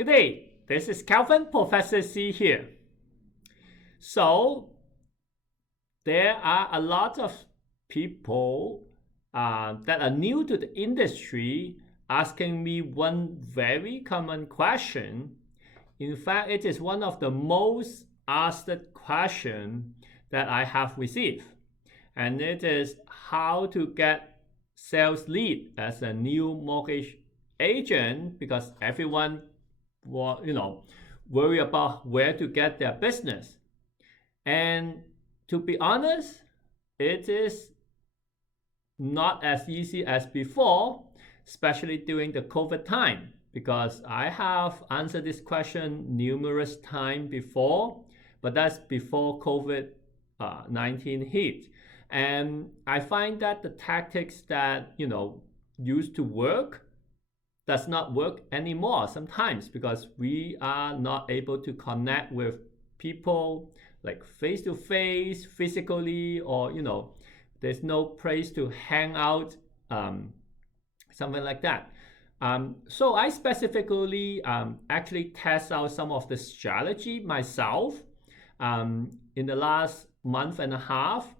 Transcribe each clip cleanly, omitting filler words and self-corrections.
Good day, this is Calvin, Professor C here. So, there are a lot of people that are new to the industry asking me one very common question. In fact, it is one of the most asked questions that I have received. And it is how to get sales lead as a new mortgage agent, because everyone worry about where to get their business. And to be honest, it is not as easy as before, especially during the COVID time, because I have answered this question numerous times before, but that's before COVID-19 hit. And I find that the tactics that used to work does not work anymore sometimes, because we are not able to connect with people like face to face, physically, or there's no place to hang out, something like that. So I specifically actually test out some of the strategy myself in the last month and a half.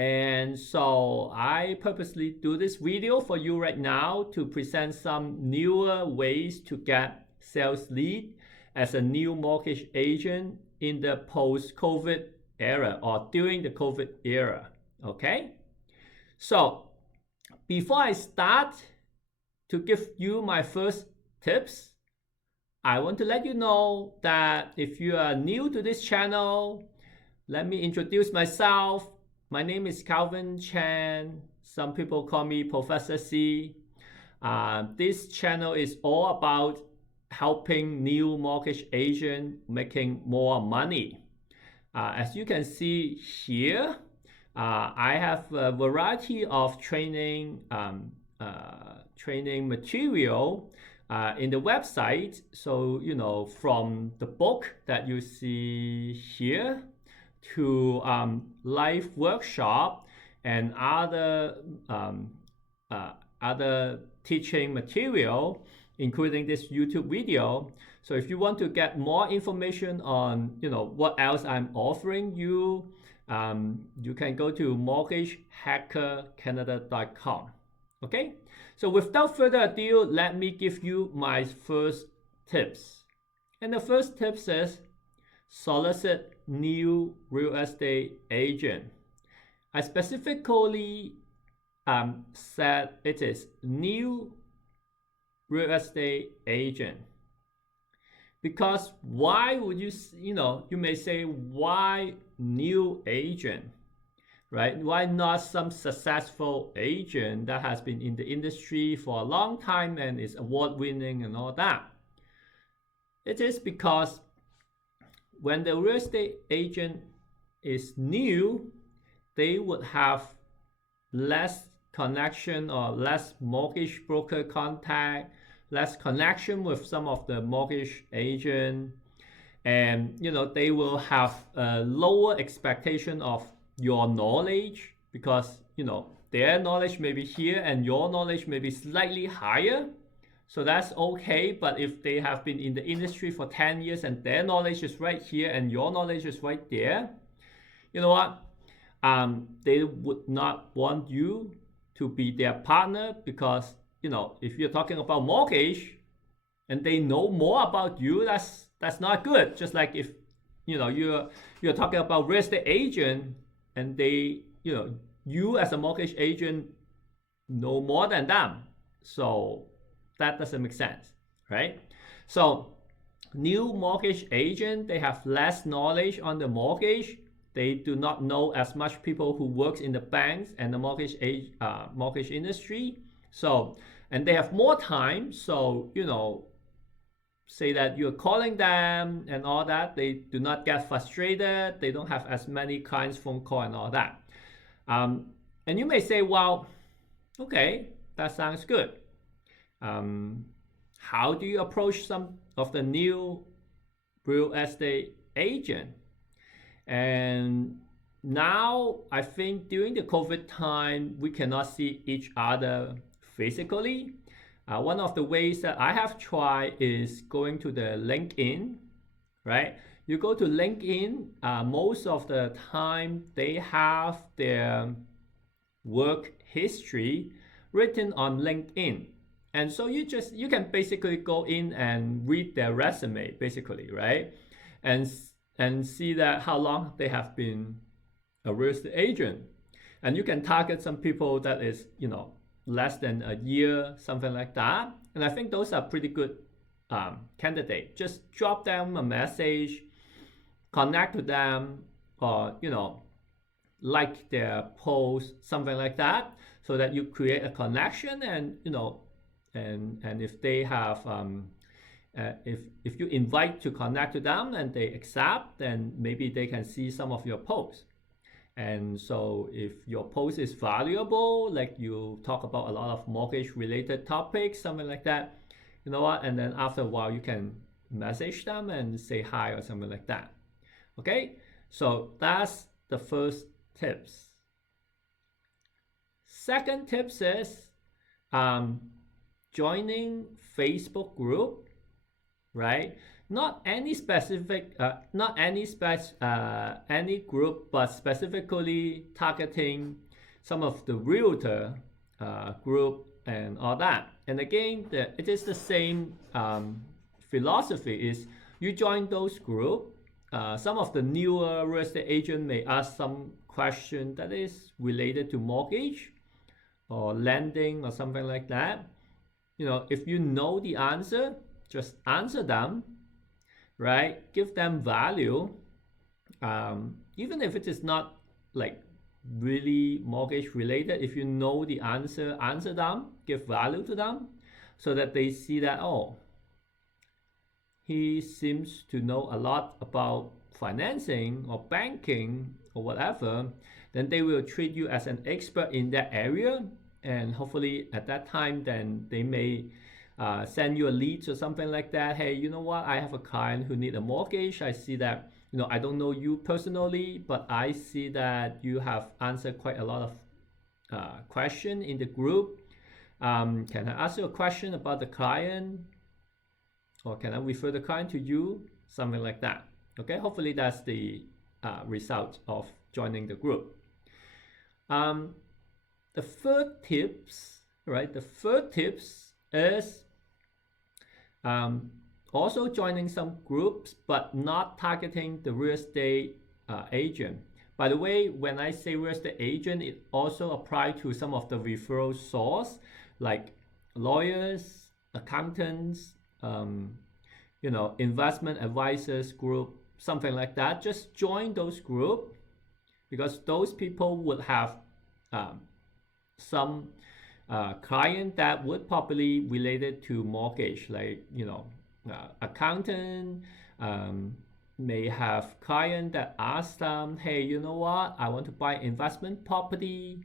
And so I purposely do this video for you right now to present some newer ways to get sales lead as a new mortgage agent in the post-COVID era or during the COVID era. Okay? So before I start to give you my first tips, I want to let you know that if you are new to this channel, let me introduce myself. My name is Calvin Chan. Some people call me Professor C. This channel is all about helping new mortgage agents making more money. As you can see here, I have a variety of training material in the website. So, from the book that you see here to live workshop and other teaching material, including this YouTube video. So if you want to get more information on what else I'm offering you, you can go to mortgagehackercanada.com. Okay, so without further ado, let me give you my first tips. And the first tip says solicit new real estate agent. I specifically said it is new real estate agent, because why would you may say, why new agent, right? Why not some successful agent that has been in the industry for a long time and is award-winning and all that? It is because when the real estate agent is new, they would have less connection or less mortgage broker contact, less connection with some of the mortgage agent, and they will have a lower expectation of your knowledge, because their knowledge may be here and your knowledge may be slightly higher. So that's okay. But if they have been in the industry for 10 years and their knowledge is right here and your knowledge is right there, you know what? They would not want you to be their partner, because if you're talking about mortgage and they know more about you, that's not good. Just like if you're talking about real estate agent and they you as a mortgage agent know more than them, so that doesn't make sense, right? So new mortgage agent, they have less knowledge on the mortgage. They do not know as much people who works in the banks and the mortgage industry. So, and they have more time. So, say that you're calling them and all that, they do not get frustrated. They don't have as many clients phone call and all that. And you may say, well, okay, that sounds good. How do you approach some of the new real estate agent? And now I think during the COVID time, we cannot see each other physically. One of the ways that I have tried is going to the LinkedIn, right? You go to LinkedIn, most of the time they have their work history written on LinkedIn. And so you can basically go in and read their resume basically, right? And and see that how long they have been a real estate agent. And you can target some people that is, less than a year, something like that. And I think those are pretty good candidate. Just drop them a message, connect to them, or like their post, something like that, so that you create a connection. And and if they have if you invite to connect to them and they accept, then maybe they can see some of your posts. And so if your post is valuable, like you talk about a lot of mortgage related topics, something like that, you know what, and then after a while you can message them and say hi or something like that. Okay, so that's the first tips. Second tips is joining Facebook group, right? Not any specific, any group, but specifically targeting some of the realtor group and all that. And again, it is the same philosophy. Is you join those group. Some of the newer real estate agent may ask some question that is related to mortgage or lending or something like that. If you know the answer, just answer them, right? Give them value, even if it is not like really mortgage related. If you know the answer, answer them, give value to them, so that they see that, oh, he seems to know a lot about financing or banking or whatever. Then they will treat you as an expert in that area, and hopefully at that time, then they may send you a lead or something like that. Hey, you know what? I have a client who need a mortgage. I see that, I don't know you personally, but I see that you have answered quite a lot of question in the group. Can I ask you a question about the client? Or can I refer the client to you? Something like that. Okay, hopefully that's the result of joining the group. The third tips, right? The third tips is also joining some groups, but not targeting the real estate agent. By the way, when I say real estate agent, it also applies to some of the referral source, like lawyers, accountants, investment advisors group, something like that. Just join those group, because those people would have some client that would probably related to mortgage, like accountant may have client that ask them, hey, you know what, I want to buy investment property.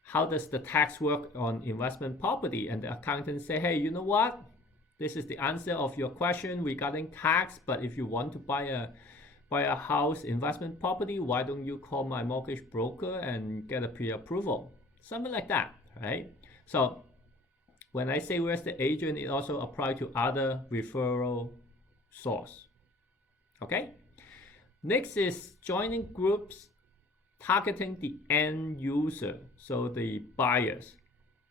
How does the tax work on investment property? And the accountant say, hey, you know what, this is the answer of your question regarding tax, but if you want to buy a house investment property, why don't you call my mortgage broker and get a pre-approval? Something like that, right? So when I say real estate agent, it also applies to other referral source. Okay. Next is joining groups targeting the end user, so the buyers,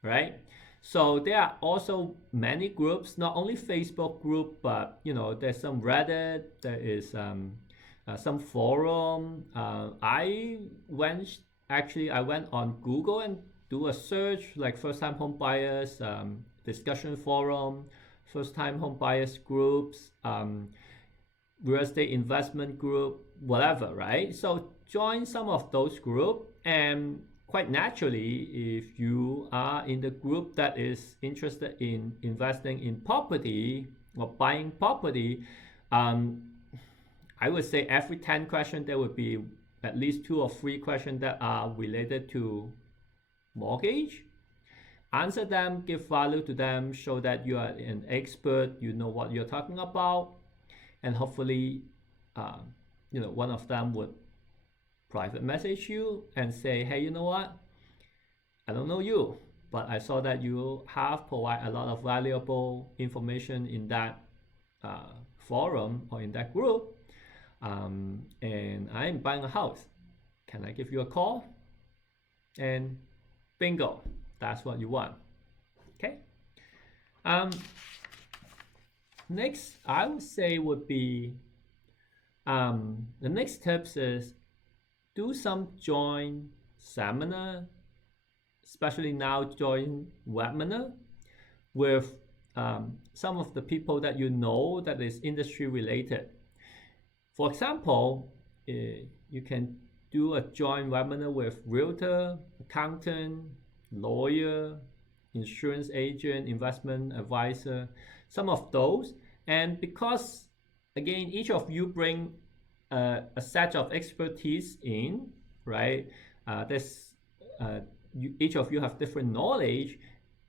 right? So there are also many groups, not only Facebook group, but there's some Reddit, there is some forum. I went on Google and do a search, like first time home buyers discussion forum, first time home buyers groups, real estate investment group, whatever, right? So join some of those groups, and quite naturally, if you are in the group that is interested in investing in property or buying property, I would say every 10 questions, there would be at least 2 or 3 questions that are related to mortgage. Answer them, give value to them, show that you are an expert, you know what you're talking about, and hopefully, one of them would private message you and say, hey, you know what, I don't know you, but I saw that you have provided a lot of valuable information in that forum or in that group, and I'm buying a house. Can I give you a call? And bingo, that's what you want. Okay. Next, I would say would be the next tips is do some joint seminar, especially now join webinar with some of the people that you know that is industry related. For example, you can do a joint webinar with realtor, accountant, lawyer, insurance agent, investment advisor, some of those. And because again, each of you bring a set of expertise in, right? Each of you have different knowledge,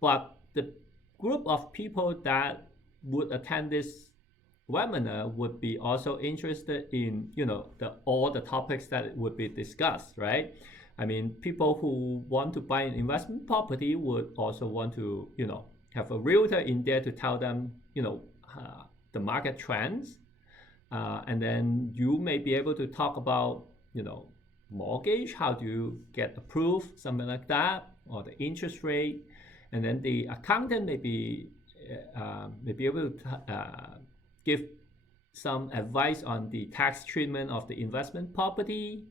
but the group of people that would attend this webinar would be also interested in all the topics that would be discussed, right? I mean, people who want to buy an investment property would also want to have a realtor in there to tell them the market trends, and then you may be able to talk about mortgage, how do you get approved, something like that, or the interest rate, and then the accountant may be able to give some advice on the tax treatment of the investment property,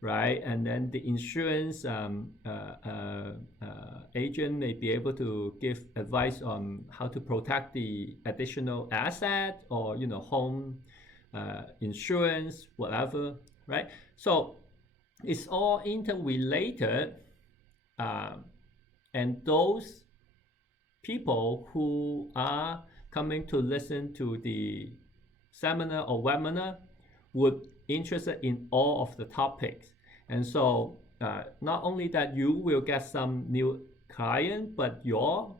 right? And then the insurance agent may be able to give advice on how to protect the additional asset or home insurance, whatever, right? So it's all interrelated, and those people who are coming to listen to the seminar or webinar would interested in all of the topics. And so not only that you will get some new client, but your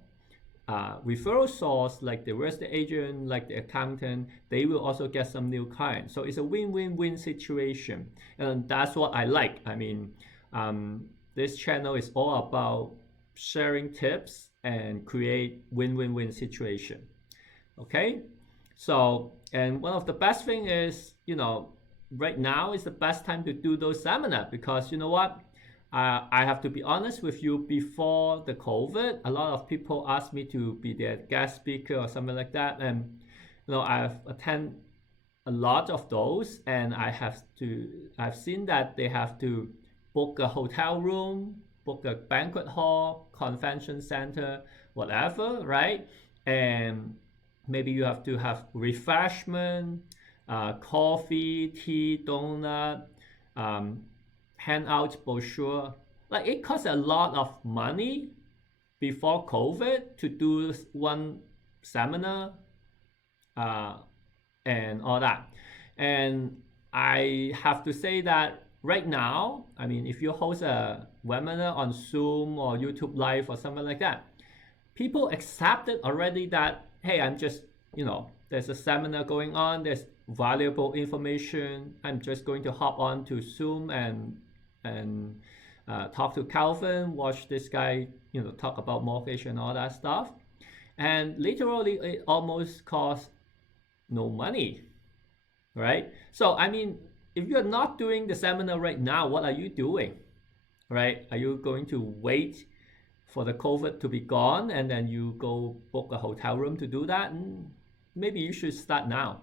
referral source, like the real estate agent, like the accountant, they will also get some new clients. So it's a win-win-win situation, and that's what I like. I mean, this channel is all about sharing tips and create win-win-win situation. Okay, so, and one of the best thing is, right now is the best time to do those seminars, because you know what, I have to be honest with you, before the COVID, a lot of people asked me to be their guest speaker or something like that, and I've attended a lot of those, and I've seen that they have to book a hotel room, book a banquet hall, convention center, whatever, right? And maybe you have to have refreshment, coffee, tea, donut, handout brochure. Like, it costs a lot of money before COVID to do one seminar and all that. And I have to say that right now, I mean, if you host a webinar on Zoom or YouTube Live or something like that, people accepted already that, hey, I'm just, there's a seminar going on, there's valuable information, I'm just going to hop on to Zoom and talk to Calvin, watch this guy, talk about mortgage and all that stuff. And literally, it almost costs no money, right? So, I mean, if you're not doing the seminar right now, what are you doing, right? Are you going to wait for the COVID to be gone and then you go book a hotel room to do that? Maybe you should start now,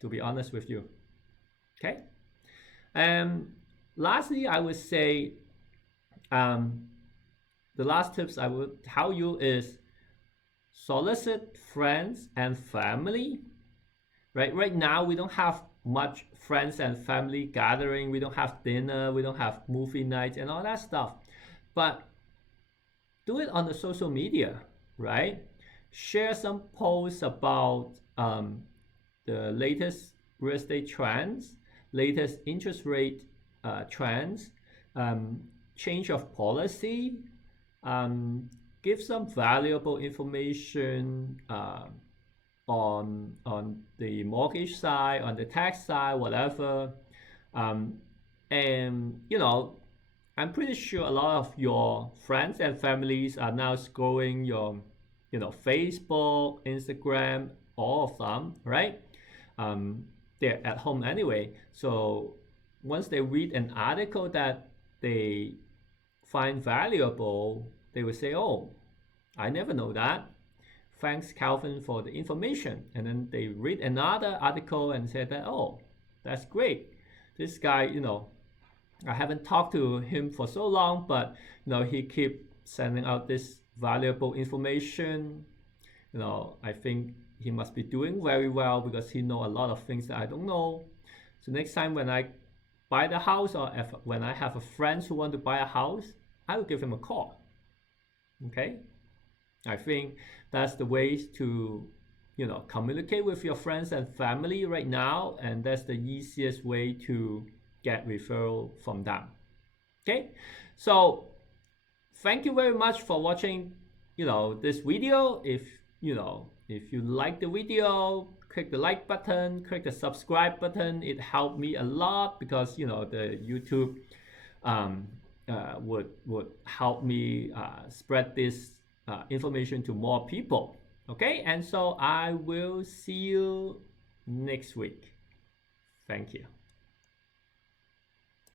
to be honest with you. Okay. And lastly, I would say the last tips I would tell you is solicit friends and family. Right now, we don't have much friends and family gathering. We don't have dinner. We don't have movie nights and all that stuff. But do it on the social media, right? Share some posts about the latest real estate trends, latest interest rate trends, change of policy, give some valuable information on the mortgage side, on the tax side, whatever. And I'm pretty sure a lot of your friends and families are now scrolling your, Facebook, Instagram, all of them, right? They're at home anyway. So once they read an article that they find valuable, they will say, "Oh, I never know that. Thanks, Calvin, for the information." And then they read another article and say that, "Oh, that's great. This guy, I haven't talked to him for so long, but he keep sending out this valuable information. I think he must be doing very well because he know a lot of things that I don't know. So next time when I buy the house, or when I have a friend who want to buy a house, I will give him a call." Okay, I think that's the ways to communicate with your friends and family right now, and that's the easiest way to get referral from them. Okay, so thank you very much for watching this video. If you like the video, click the like button, click the subscribe button. It helped me a lot because the YouTube would help me spread this information to more people. Okay, and so I will see you next week. Thank you.